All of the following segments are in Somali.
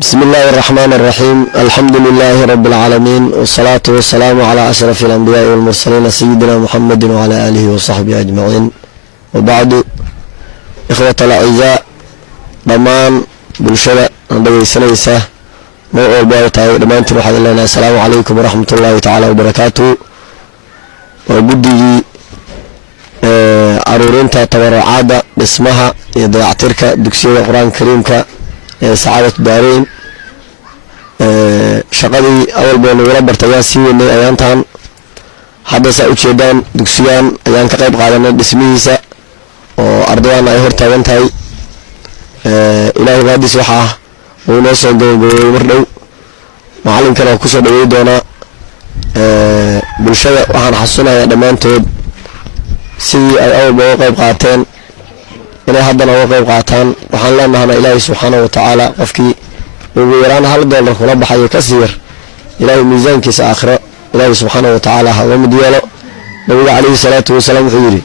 بسم الله الرحمن الرحيم. الحمد لله رب العالمين، والصلاة والسلام على أشرف الأنبياء والمرسلين سيدنا محمد وعلى آله وصحبه أجمعين. وبعد، إخوة الأعزاء ضمان بالشرع عندما سنيسة موضوع الباوتة ضمان تروح لنا. السلام عليكم ورحمة الله تعالى وبركاته. وبدي عرورينتا تبرعادة باسمها يضيع تركة دكسية القرآن الكريم سعادة دارين shaqadii awal baan wala bartay si weyn ayaantan hadda sa u jeedaan dugsiyan ayaan ka qayb qaadanay dhismihiisa oo ardayda ay hortaagan tahay ilaahay baadis waxa uu noo soo gabagabay mar dhow macallinkana ku soo dhaweey doona bulshada. waxaan xasuunayaa dhammaantood sidii ay awal uga qayb qaateen inay haddana uga qayb qaataan. waxaan leenahay ilaahay subxaanahu wa tacaala qofkii ugu yaraan $1 kula baxay kasiir ilaahay miisaankiisa aakhiro ilaahay subxaanahu wa tacaala ha mid yeelo. nabiga calayhi salaatu wasalaam wuxuu yidhi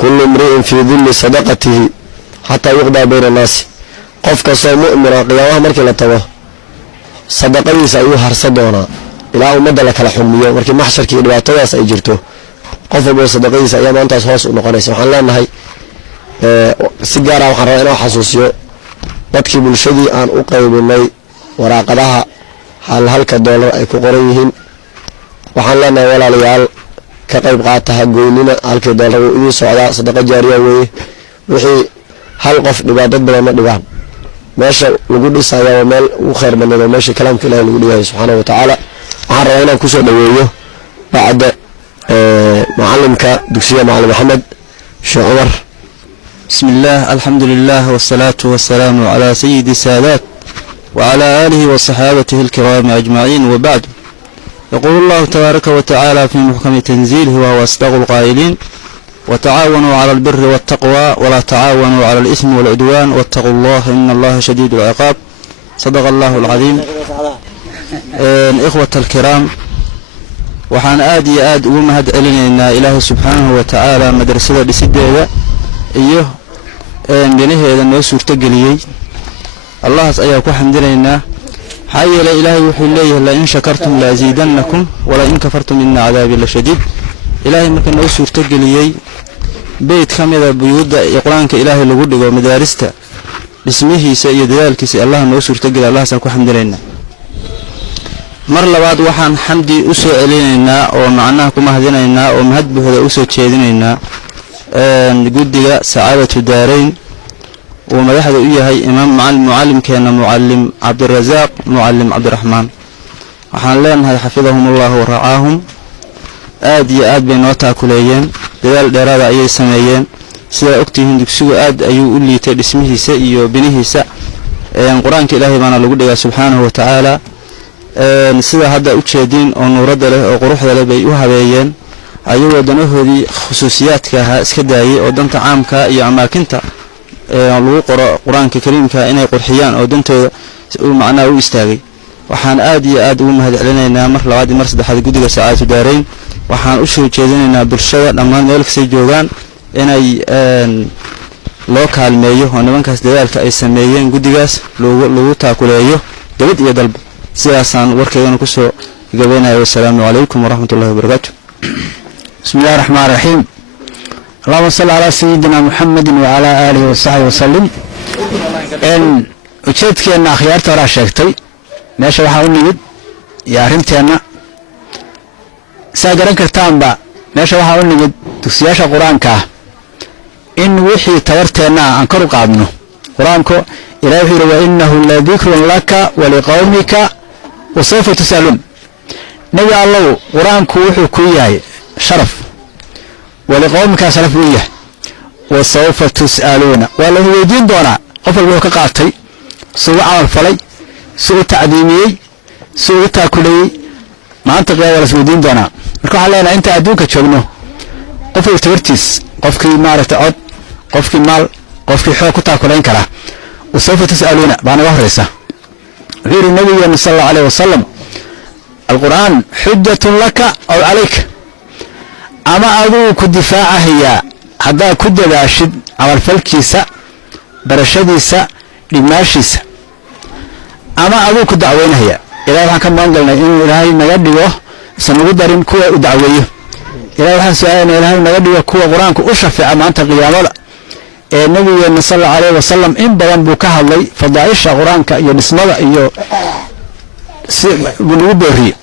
kullu imri'in fii dilli sadaqatihi xataa yuqdaa bayna annaasi. qof kastoo mu'mina qiyaamaha markii la tago sadaqadiisa ayuu harsa doonaa ilaa ummadda la kala xumiyo. markii maxsharkii iyo dhibaatadaas ay jirto qof walba sadaqadiisa ayaa maantaas hoos u noqonaysa. waxaan leenahay si gaar ah waxaan rabaa inaan xasuusiyo dadkii bulshadii aan u qaybinay waraaqadaha halka $1 ay ku qoran yihiin. waxaan leenahay walaalayaal ka qayb qaata ha goynina, halkii $1 wuu idin socdaa, sadaqa jaariya weeye. wixii hal qof dhibaatad badan ma dhibaan. meesha lagu dhisaya waa meel ugu khayr badnado meesha kalaamka ilaahay lagu dhigayo subxaanahu wa tacaala. waxaan rabaa inaan kusoo dhaweeyo bacda معلمك دكسية معلم محمد شيخ عمر. بسم الله، الحمد لله والصلاة والسلام على سيد السادات وعلى آله وصحابته الكرام أجمعين، وبعد. يقول الله تبارك وتعالى في محكم تنزيله وهو أصدق القائلين: وتعاونوا على البر والتقوى ولا تعاونوا على الإثم والعدوان واتقوا الله إن الله شديد العقاب. صدق الله العظيم. إخوة الكرام، waxaan aad iyo aad ugu mahad celinaynaa ilaahay subxaanahu wa tacaala madrasada dhisideeda iyo binaheeda noo suurtageliyey. allahaas ayaa ku xamdinaynaa. maxaa yeelay ilaahay wuxuu leeyahay la in shakartum la aziidannakum wala in kafartum inna cadaabi la shadiid. ilaahay marka noo suurtageliyey beyd ka mida buyuudda qur-aanka ilaahay lagu dhigo madaarista dhismihiisa iyo dadaalkiisa allah noo suurtageliyay. allahaasaan ku xamdinaynaa. mar labaad waxaan xamdi u soo celinaynaa oo macnaha ku mahadinaynaa oo mahad buuxda u soo jeedinaynaa guddiga sacaadatu daarayn uu madaxda u yahay imaam mucallimkeena mucallim cabdirasaaq mucallim cabdiraxmaan. waxaan leenahay xafidahumullahu wa racaahum. aad iyo aad bay noo taakuleeyeen, dadaal dheeraada ayay sameeyeen. sidaa ogtihiin dugsigu aad ayuu u liitay dhismihiisa iyo binihiisa. qur-aanka ilaahay baana lagu dhigaa subxaanahu wa tacaala. sida hadda u jeediin oo nuurada leh oo quruxda leh bay u habeeyeen ayagoo danahoodii khusuusiyaadka ahaa iska daayay oo danta caamka iyo amaakinta lagu qoro qur-aanka kariimka inay qurxiyaan oo dantooda macnaha u istaagay. waxaan aad iyo aad ugu mahad celinaynaa mar labaad iyo mar saddexaad guddiga sacaadatu daarayn. waxaan u soo jeedinaynaa bulshada dhammaan meel kastay joogaan inay loo kaalmeeyo oo nimankaas dadaalka ay sameeyeen guddigaas lagu taakuleeyo dibad iyo dalba. sidaasaan warkeedana ku soo gabaynayo. wassalaamu calaykum waraxmatullahi wabarakaatu. بسم الله الرحمن الرحيم. اللهم صل على سيدنا محمد وعلى آله وصحبه وسلم. ujeedkeena akhyaarta hore sheegtay meesha waxaa u nimid iyo arrinteena saa garan kartaanba meesha waxaa u nimid dugsiyaasha qur-aanka in wixii tabarteena aan kor u qaadno. qur-aanku ilaahay wuxuu yidhi wainahu ladikrun laka waliqawmika wasawfa tus'aluun. nabi allow qur-aanku wuxuu ku yahay sharaf, waliqawmika sharaf u yahay, wasawfa tus'aluuna waa la weydiin doonaa. qof walba wuxuu ka qaatay suu u camal falay, suu u tacdiimiyey, suu u taakuleeyey. maanta qiyaada la weydiin doonaa. marka waxaan leenahay inta adduunka joogno qof walba tabartiis, qofkii maaragtay cod, qofkii maal, qofkii xoog ku taakulayn kara وسوف تسألون بأنا وهرسة. غير النبي صلى الله عليه وسلم القرآن حجة لك أو عليك. أما أذوك الدفاع هي هذا كد داشد على الفلكيسة برشديسة لماشيسة ama aduu ku dacweynaya ilaahay waxaan ka magan galnay inuu ilaahay naga dhigo isan nagu darin kuwa u dacweeyo ilaahay waxaan su'aalanay ilaahay naga dhigo kuwa qur-aanku u shafeeca maanta qiyaamada ee nabigeena sallallahu alayhi wasallam in badan buu ka hadlay fadaaisha qur-aanka iyo dhismada iyo si nagu booriye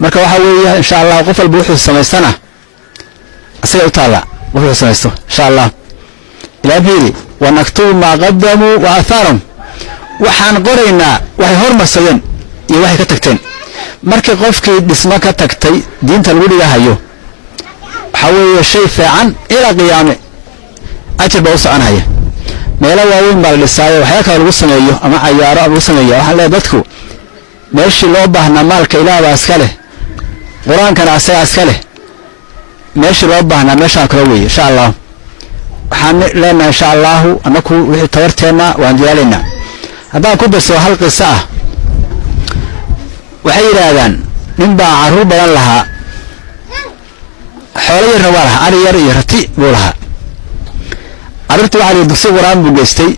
marka waxa weeye insha Allah qof walba wuxuu samaystana asaga u taala wuxuu samaysto insha Allah ilaahay wa naktubu ma qaddamu wa atharum waxaan qoraynaa waxay hormarsadeen iyo waxay ka tagteen markii qofkii dhismo ka tagtay diinta lagu dhigahayo waxa weeye shay fiican ila qiyaame ajir baa u soconaya meelo waaweyn baa la dhisaayo waxyaa kale lagu sameeyo ama cayaaro lagu sameeyo waxaan leeyahay dadku meeshii loo baahnaa maalka ilaahbaa iska leh qur-aankana asagaa iska leh meeshii loo baahnaa meeshaan kale weeye insha allah waxaan leenahay insha allahu annaku wixii tabarteenna waan jalaalaynaa haddaan ku darso hal qiso ah waxay yidhaahdaan nin baa carruur badan lahaa xoolo yarna waa lahaa ari yar iyo rati buu lahaa carruurta waxaa lihi dugsi qur-aan buu geystay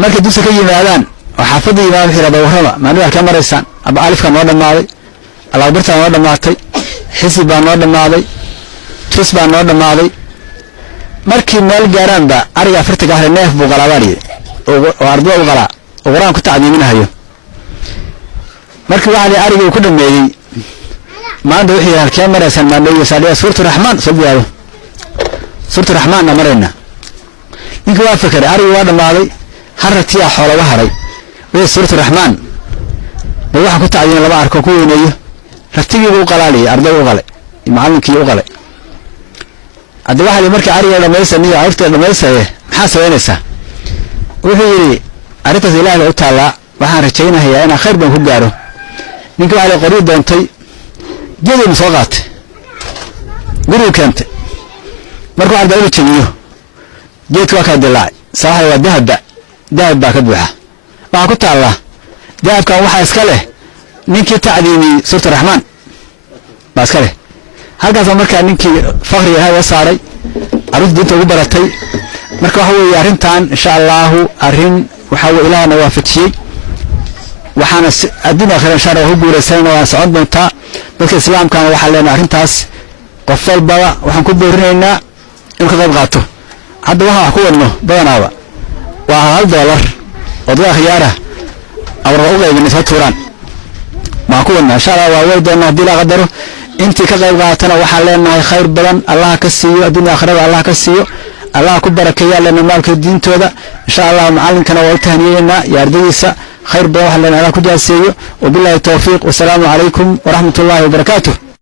markay dugsi ka yimaadaan oo xaafadda yimaada wuxuu yidhahda warrama maalin halkee maraysaan aba alifkaa noo dhammaaday alaabartaa noo dhammaatay xisib baa noo dhammaaday tus baa noo dhammaaday markii meel gaaraanba ariga afartiga ahre neef buu qalaa baa lihi oo ardada u qalaa oo qur-aan ku tacdiiminahayo markii waxaa lihi arigii uu ku dhameeyey maanta wuxuu yidhi halkee maraysaan maandhoweysaa suuratu raxmaan soo diyaado suuratu raxmaanna marayna ninkii waa fekeray arigii waa dhammaaday hal ratiyaa xoolaga haray wixii suuratu raxmaan bal waxaan ku tacdiin lama arko ku weyneeyo ratigiibu u qalaaliyay ardaygu u qalay iyo macallinkii u qalay hadda waxaa lihi markii ariga dhamaysan iyo carruurta dhamaysaye maxaa samaynaysaa wuxuu yidhi arrintaas ilaah bay u taallaa waxaan rajaynahayaa inaan khayr baan ku gaaro ninkii waxaa lihi qoryo doontay geedaynu soo qaatay gurigu keentay markuu ardaa inu jabiyo geedka waa kala dilaacay sawaxay waa dahab baa ka buuxa waxaa ku taallaa dahabkan waxaa iska leh ninkii tacdiimiyey suuratu raxmaan baa iska leh halkaasoo markaa ninkii fakriga ahaa saaray carruurta diinta ugu baratay marka waxa weeye arrintan insha allahu arrin waxaa weye ilaahna waafajiyey waxaana adduun aakhira insha allah ku guulaysanayna waan socon doontaa dadka islaamkana waxaa leenahay arrintaas qof walbaba waxaan ku boorinaynaa inuu ka qayb qaato hadda waxaan wax ku wadno badanaaba waa $1 oo dadka khiyaara abarba u qaybin isma tuuraan maa ku wadnaa insha allah waa way doonaa haddii la qadaro intii ka qayb qaatana waxaan leenahay khayr badan allah ka siiyo adduun aakhirada allah ka siiyo allah ku barakeeya lana maalka diintooda insha allah macallinkana waa u tahniyeynaa iyo ardaydiisa khayr badan waxaan leenahay allah ku jaaseeyo wabillahi tawfiiq wasalaamu calaykum waraxmatullaahi wabarakaatuh